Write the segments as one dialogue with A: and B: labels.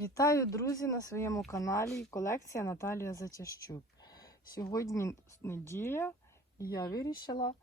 A: Вітаю, друзі, на своєму каналі колекція Наталія Затящук. Сьогодні неділя і я вирішила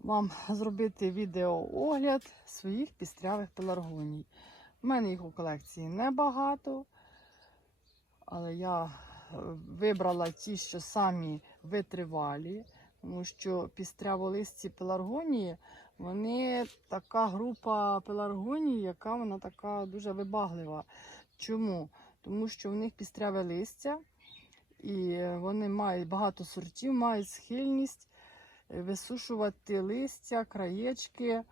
A: вам зробити відеоогляд своїх пістрявих пеларгоній. У мене їх у колекції небагато, але я е, вибрала ті, що самі витривалі, тому що пістряволисті пеларгонії вони така група пеларгоній, яка вона така дуже вибаглива. Чому? Тому що в них пістряве листя, і вони мають багато сортів, мають схильність е, висушувати листя, краєчки,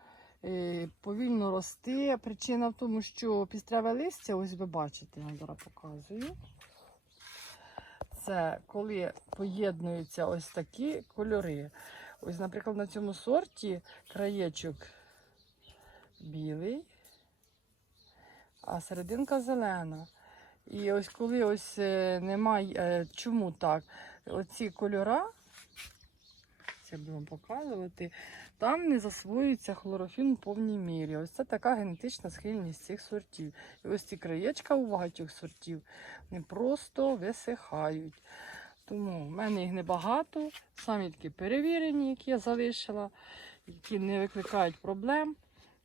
A: е, повільно рости. Причина в тому, що пістряве листя, ось ви бачите, я зараз показую. Це коли поєднуються ось такі кольори. Ось, наприклад, на цьому сорті краєчок білий, а серединка зелена. І ось коли ось е, немає, е, чому так? Оці кольора, це буду вам показувати, там не засвоюється хлорофін в повній мірі. Ось це така генетична схильність цих сортів. І ось ці краєчка у багатьох сортів вони просто висихають. Тому в мене їх небагато, самі такі перевірені, які я залишила, які не викликають проблем.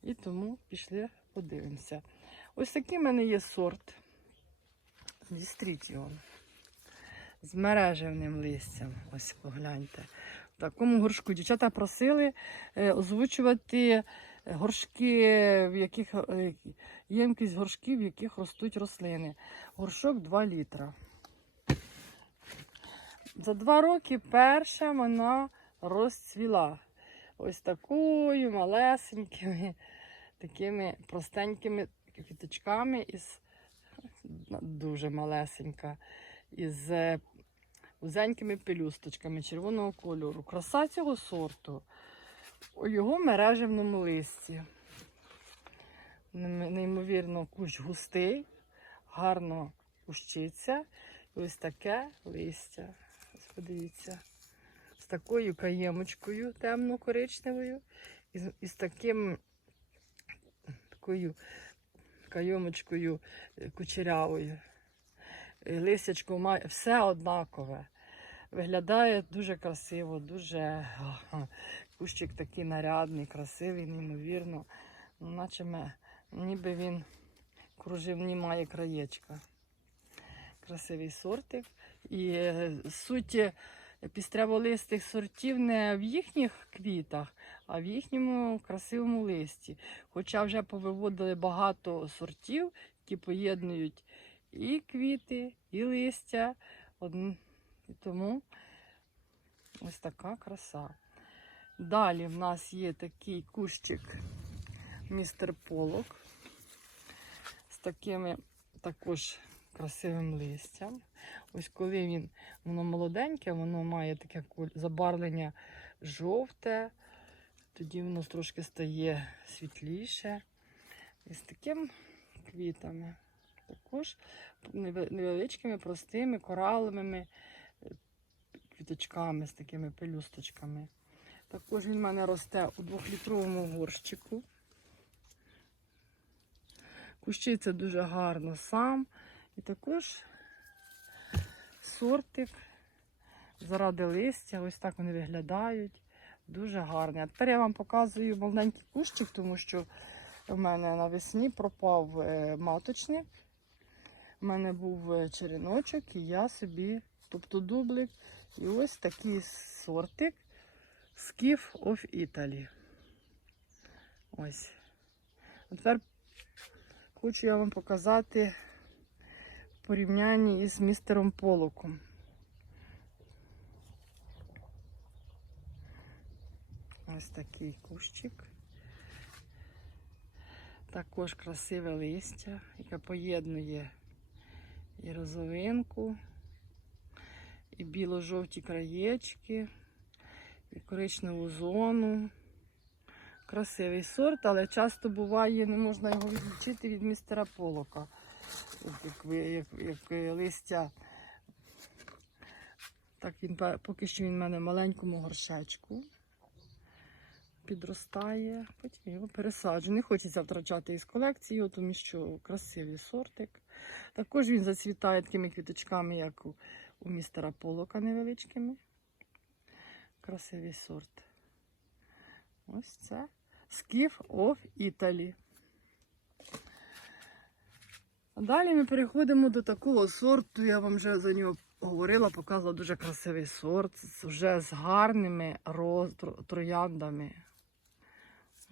A: І тому пішли подивимося. Ось такий в мене є сорт. Дістрітіон. З мережевним листям. Ось погляньте. В такому горшку дівчата просили е, озвучувати горшки, в яких е, ємкість горшків, в яких ростуть рослини. Горшок 2 літра. За два роки перша вона розцвіла. Ось такою малесенькими, такими простенькими квіточками із дуже малесенька, із е, вузенькими пелюсточками червоного кольору. Краса цього сорту у його мережевному листі. Неймовірно, кущ густий, гарно кущиться. І ось таке листя. Подивіться. З такою каємочкою темно-коричневою, і з, і з таким такою кайомочкою е, кучерявою. Е, Листячко має все однакове. Виглядає дуже красиво, дуже кущик такий нарядний, красивий, неймовірно. Ну, Наче ми, ніби він кружевні має краєчка. Красивий сортик. І е, суть е, пістряволистих сортів не в їхніх квітах, а в їхньому красивому листі. Хоча вже повиводили багато сортів, які поєднують і квіти, і листя. І тому ось така краса. Далі в нас є такий кущик містер Полок з такими також красивим листям. Ось коли він, воно молоденьке, воно має таке забарвлення жовте, тоді воно трошки стає світліше. І з таким квітами. Також невеличкими, простими, кораловими е, квіточками з такими пелюсточками. Також він в мене росте у двохлітровому горщику. Кущиться дуже гарно сам. І також сортик заради листя. Ось так вони виглядають. Дуже гарний. А тепер я вам показую маленький кущик, тому що в мене навесні пропав е, маточник. У мене був е, череночок, і я собі, тобто дублик. І ось такий сортик Skiff of Italy. Ось. А тепер хочу я вам показати порівнянні із містером Полоком. Ось такий кущик. Також красиве листя, яке поєднує і розовинку, і біло-жовті краєчки, і коричневу зону. Красивий сорт, але часто буває, не можна його відлучити від містера Полока. Як, як, як листя. Так він поки що він в мене в маленькому горшечку. Підростає, потім його пересаджу. Не хочеться втрачати із колекції, тому що красивий сортик. Також він зацвітає такими квіточками, як у, у містера Полока невеличкими. Красивий сорт. Ось це Skiff of Italy. Далі ми переходимо до такого сорту. Я вам вже за нього говорила, показувала дуже красивий сорт, вже з гарними трояндами.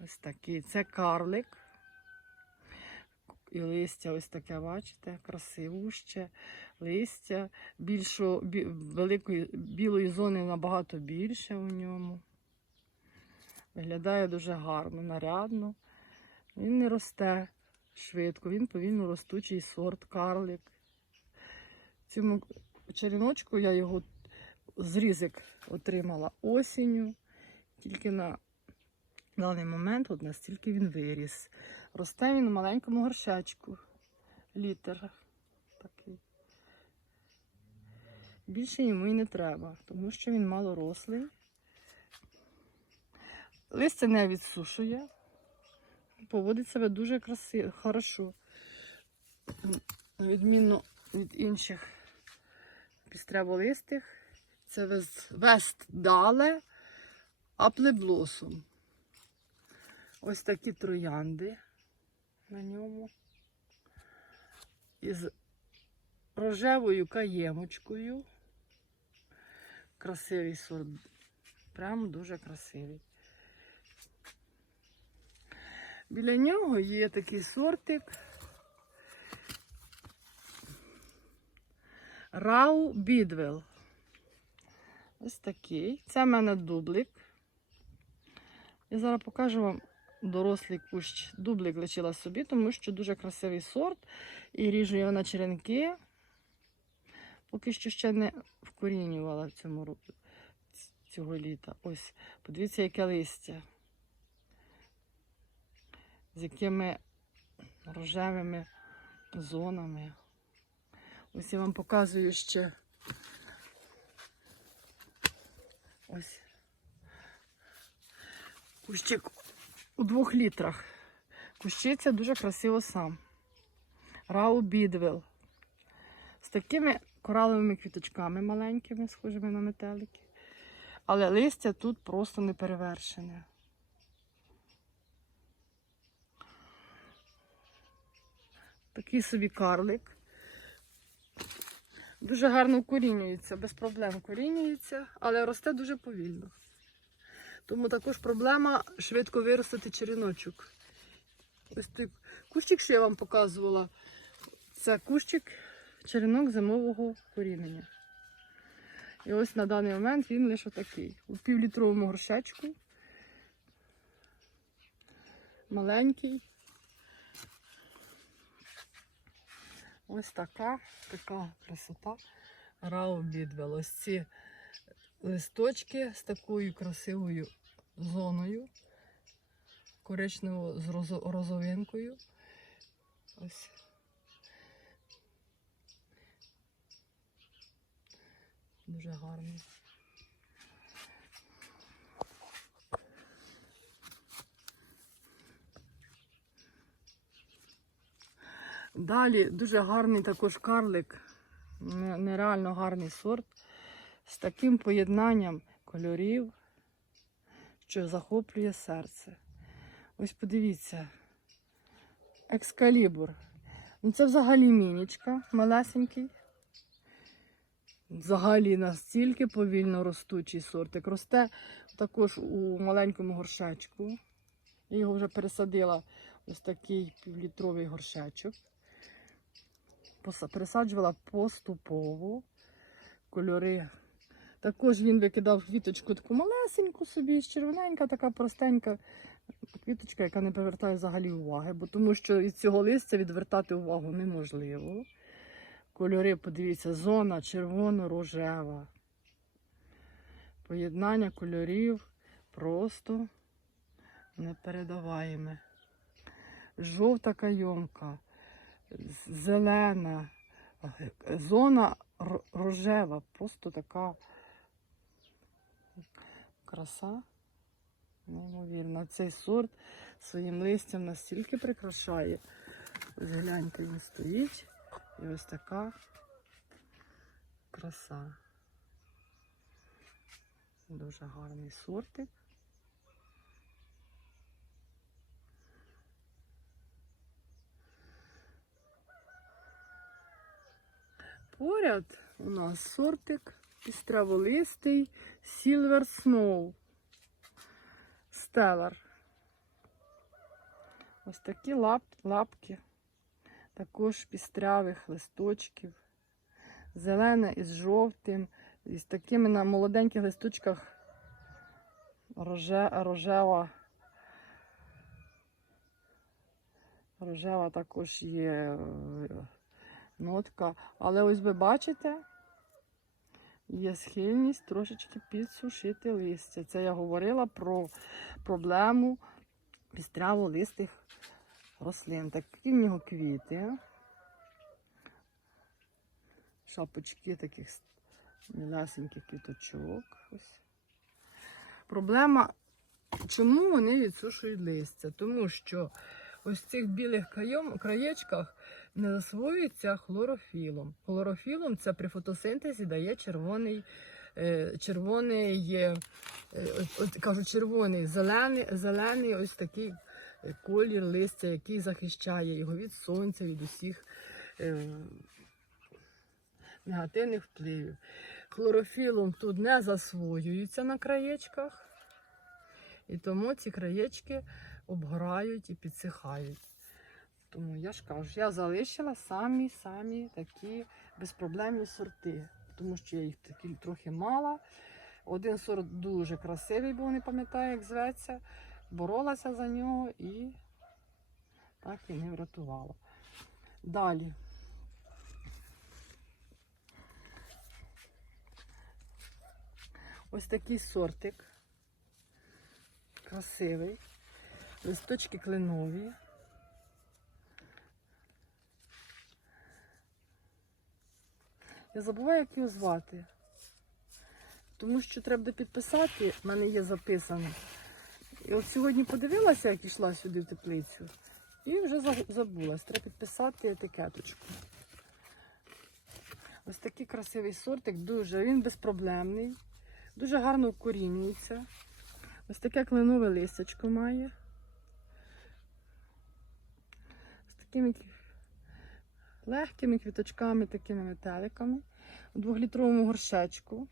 A: Ось такий. Це карлик. І листя ось таке, бачите, красивуще. Листя більшо, бі, великої білої зони набагато більше у ньому. Виглядає дуже гарно, нарядно. Він не росте швидко, він повільно ростучий сорт, карлик. Цьому череночку я його зрізик отримала осінню. Тільки на даний момент от настільки він виріс. Росте він в маленькому горшечку. Літер такий. Більше йому і не треба, тому що він малорослий. Листя не відсушує. Поводить себе дуже красиво, хорошо. На відміну від інших пістряволистих. Це Вест Дале Аплеблосом. Ось такі троянди на ньому. Із рожевою каємочкою. Красивий сорт. Прямо дуже красивий. Біля нього є такий сортик. Рау Бідвел. Ось такий. Це в мене дублик. Я зараз покажу вам дорослий кущ. Дублик лишила собі, тому що дуже красивий сорт. І ріжу його на черенки. Поки що ще не вкорінювала цього літа. Ось, подивіться, яке листя. З якими рожевими зонами. Ось я вам показую ще. Ось. Кущик у двох літрах. Кущиться дуже красиво сам. Рау Бідвел. З такими кораловими квіточками маленькими, схожими на метелики. Але листя тут просто не перевершене. Такий собі карлик. Дуже гарно укорінюється, без проблем укорінюється, але росте дуже повільно. Тому також проблема швидко виростити череночок. Ось той кущик, що я вам показувала, це кущик черенок зимового корінення. І ось на даний момент він лише такий. У півлітровому горшечку. Маленький. Ось така, така красота. Рау Бідвел. Ці листочки з такою красивою зоною. Коричнево з розо- розовинкою. Ось. Дуже гарно. Далі дуже гарний також карлик, нереально гарний сорт з таким поєднанням кольорів, що захоплює серце. Ось подивіться, екскалібур. Ну, Це взагалі мінічка, малесенький. Взагалі настільки повільно ростучий сортик. Росте також у маленькому горшечку. Я його вже пересадила ось такий півлітровий горшечок. Пересаджувала поступово кольори. Також він викидав квіточку таку малесеньку собі, червоненька, така простенька квіточка, яка не привертає взагалі уваги, бо тому що від цього листя відвертати увагу неможливо. Кольори, подивіться, зона червоно-рожева. Поєднання кольорів просто непередаваєме. Жовта кайомка, зелена, зона рожева, просто така краса. Неймовірно. Цей сорт своїм листям настільки прикрашає. Гляньте, він стоїть. І ось така краса. Дуже гарний сортик. Поряд у нас сортик пістраволистий Silver Snow Stellar. Ось такі лап, лапки, також пістрявих листочків. Зелене із жовтим, із такими на молоденьких листочках роже, рожева. Рожева також є нотка. Але ось ви бачите, є схильність трошечки підсушити листя. Це я говорила про проблему пістряво-листих рослин. Такі в нього квіти. Шапочки таких мілесеньких квіточок. Проблема, чому вони відсушують листя? Тому що ось в цих білих краєчках не засвоюється хлорофілом. Хлорофілом це при фотосинтезі дає червоний, е, червоний е, кажу, червоний, зелений, зелений ось такий е, колір листя, який захищає його від сонця, від усіх негативних впливів. Хлорофілом тут не засвоюється на краєчках, і тому ці краєчки обгорають і підсихають. Тому я ж кажу, я залишила самі-самі такі безпроблемні сорти, тому що я їх такі трохи мала. Один сорт дуже красивий, бо не пам'ятаю, як зветься. Боролася за нього і так і не врятувала. Далі. Ось такий сортик. Красивий. Листочки кленові. Я забуваю, як його звати. Тому що треба буде підписати, в мене є записано. І от сьогодні подивилася, як йшла сюди в теплицю, і вже за- забулась. Треба підписати етикеточку. Ось такий красивий сортик, дуже, він безпроблемний, дуже гарно вкорінюється. Ось таке кленове листячко має. З такими легкими квіточками, такими метеликами. У двохлітровому горшечку.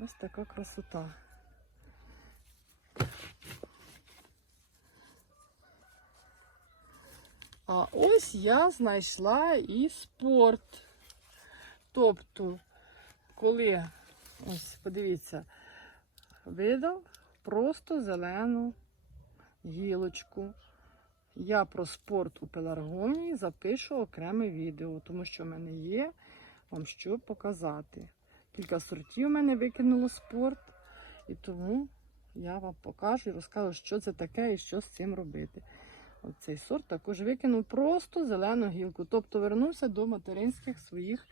A: Ось така красота. А ось я знайшла і спорт. Тобто, коли, ось, подивіться, видав просто зелену гілочку. Я про спорт у пеларгонії запишу окреме відео, тому що в мене є вам що показати. Кілька сортів в мене викинуло спорт, і тому я вам покажу і розкажу, що це таке і що з цим робити. Оцей сорт також викинув просто зелену гілку, тобто вернувся до материнських своїх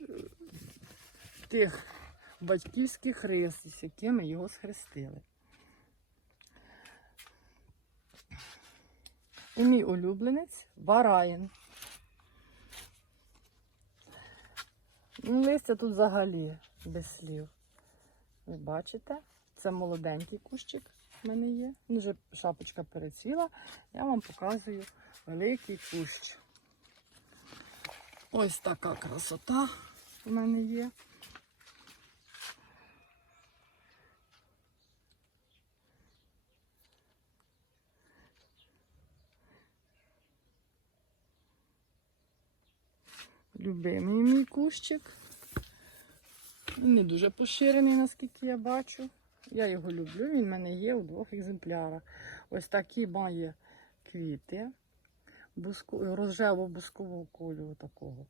A: е, тих батьківських рис, з якими його схрестили. І мій улюбленець Вараїн. Листя тут взагалі без слів. Ви бачите, це молоденький кущик в мене є. Він вже шапочка перецвіла. Я вам показую великий кущ. Ось така красота в мене є. Любимий мій кущик. Не дуже поширений, наскільки я бачу. Я його люблю, він в мене є у двох екземплярах. Ось такі має квіти буску, рожево-бускового кольору такого.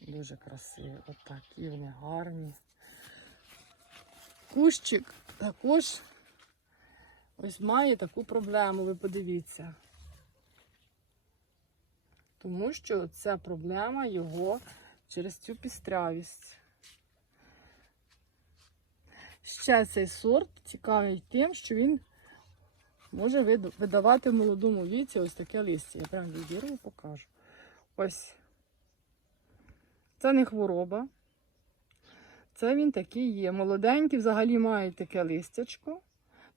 A: Дуже красиві. Отакі вони гарні. Кущик також ось має таку проблему, ви подивіться. Тому що це проблема його через цю пістрявість. Ще цей сорт цікавий тим, що він може видавати в молодому віці ось таке листя. Я прям відірву покажу. Ось. Це не хвороба. Це він такий є. Молоденький взагалі має таке листячко.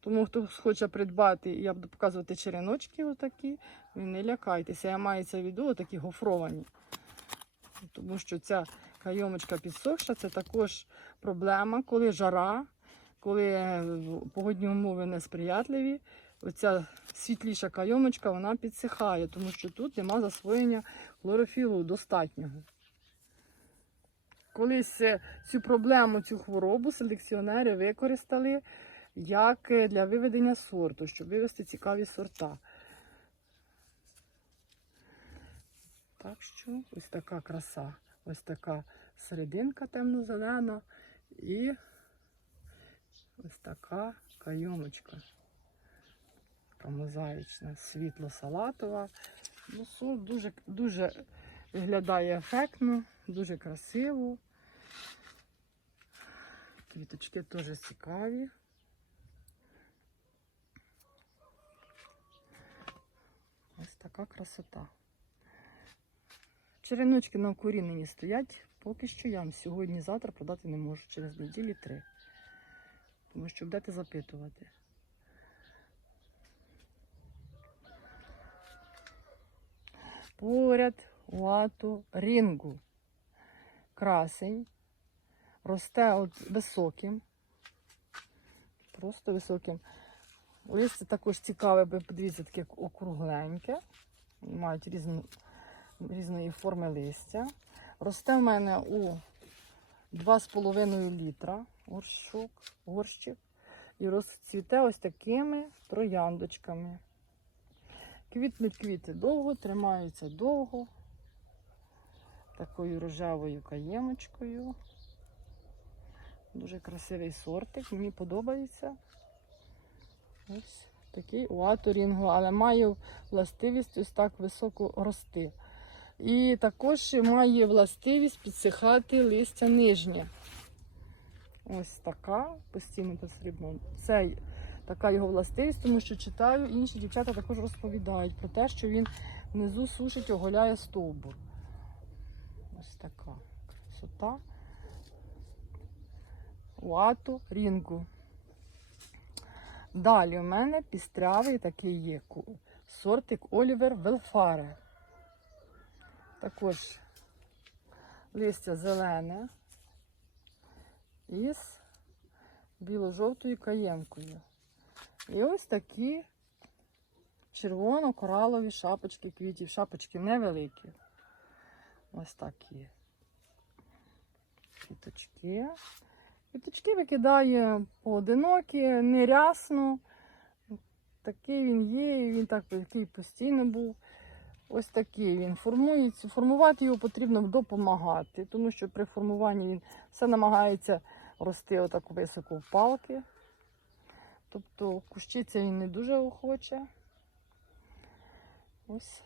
A: Тому хто хоче придбати, я буду показувати череночки отакі, ви не лякайтеся. Я маю це в виду, отакі гофровані. Тому що ця кайомочка підсохша, це також проблема, коли жара, коли е, погодні умови несприятливі. Оця світліша кайомочка вона підсихає, тому що тут нема засвоєння хлорофілу достатнього. Колись е, цю проблему, цю хворобу селекціонери використали як е, для виведення сорту, щоб вивести цікаві сорта. Так що ось така краса, ось така серединка темно-зелена і ось така кайомочка. Мозаїчна, світло-салатова. Ну, сорт дуже, дуже виглядає ефектно, дуже красиво. Квіточки теж цікаві. Ось така красота. Череночки на укоріненні стоять. Поки що я сьогодні-завтра продати не можу через неділі три. Тому що будете запитувати. Поряд уату рінгу. Красень. Росте от високим. Просто високим. Листя також цікаве, бо подивіться, таке округленьке. Мають різну, різної форми листя. Росте в мене у 2,5 літра горщик, горщик. І розцвіте ось такими трояндочками. Квітнуть квіти довго, тримаються довго. Такою рожевою каємочкою. Дуже красивий сортик, мені подобається. Ось такий уаторінго, але має властивість ось так високо рости. І також має властивість підсихати листя нижнє. Ось така, постійно посрібно. Це така його властивість, тому що читаю, інші дівчата також розповідають про те, що він внизу сушить, оголяє стовбур. Ось така красота. Уату рінгу. Далі у мене пістрявий такий є сортик Олівер Велфаре. Також листя зелене із біло-жовтою каємкою. І ось такі червоно-коралові шапочки квітів. Шапочки невеликі. Ось такі. Квіточки. Квіточки викидає поодинокі, нерясно. Такий він є, він так такий постійно був. Ось такий він формується. Формувати його потрібно допомагати, тому що при формуванні він все намагається рости отак високо в палки. Тобто кущиться він не дуже охоче. Ось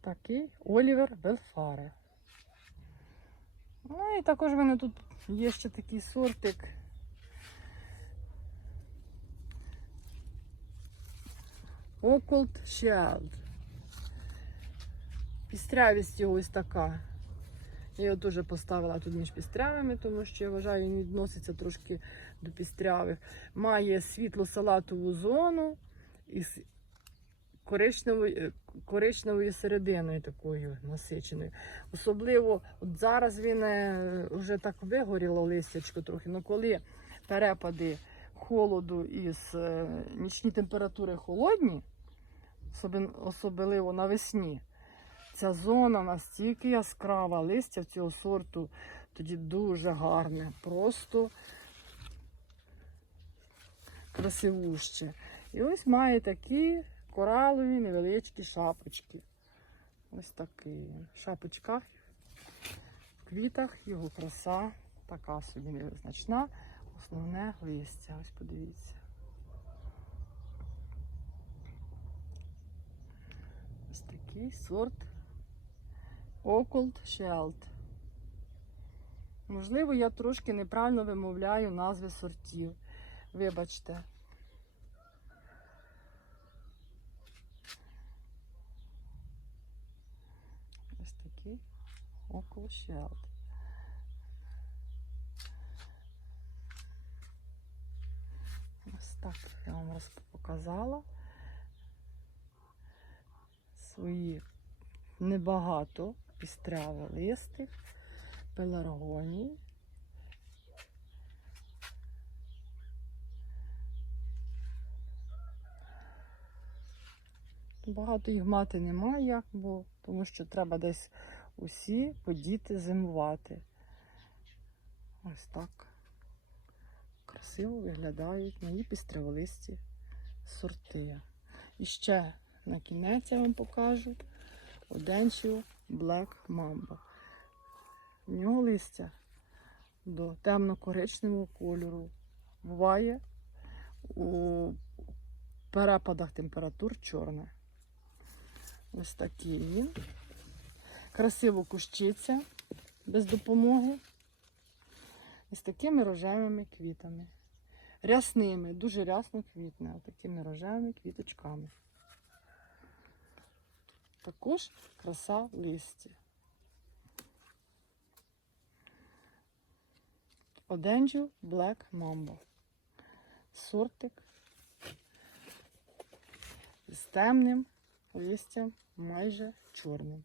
A: такий Олівер Белфаре. Ну і також в мене тут є ще такий сортик. Occult Shield. Пістрявість його ось така. Я його теж поставила тут між пістрявими, тому що я вважаю, він відноситься трошки до пістрявих. Має світло-салатову зону із коричневою, е, коричневою серединою такою насиченою. Особливо от зараз він е, вже так вигоріло листячко трохи, але коли перепади холоду із е, нічні температури холодні, особливо навесні, ця зона настільки яскрава, листя цього сорту тоді дуже гарне, просто красивуще. І ось має такі коралові невеличкі шапочки. Ось такий. він. В квітах його краса така собі незначна. Основне листя. Ось подивіться. Ось такий сорт Occult Sheld. Можливо, я трошки неправильно вимовляю назви сортів. Вибачте. і около один. Ось так я вам показала свої небагато пістряві листи, пеларгонії. Багато їх мати немає, бо, тому що треба десь усі подіти зимувати. Ось так красиво виглядають мої пістряволисті сорти. І ще на кінець я вам покажу Оденчіо Black Mamba. В нього листя до темно-коричневого кольору. Буває у перепадах температур чорне. Ось такий він. Красиво кущиться без допомоги. І з такими рожевими квітами. Рясними, дуже рясно квітне, такими рожевими квіточками. Також краса в листі. Оденджу Black Mamba. Сортик з темним листям, майже чорним.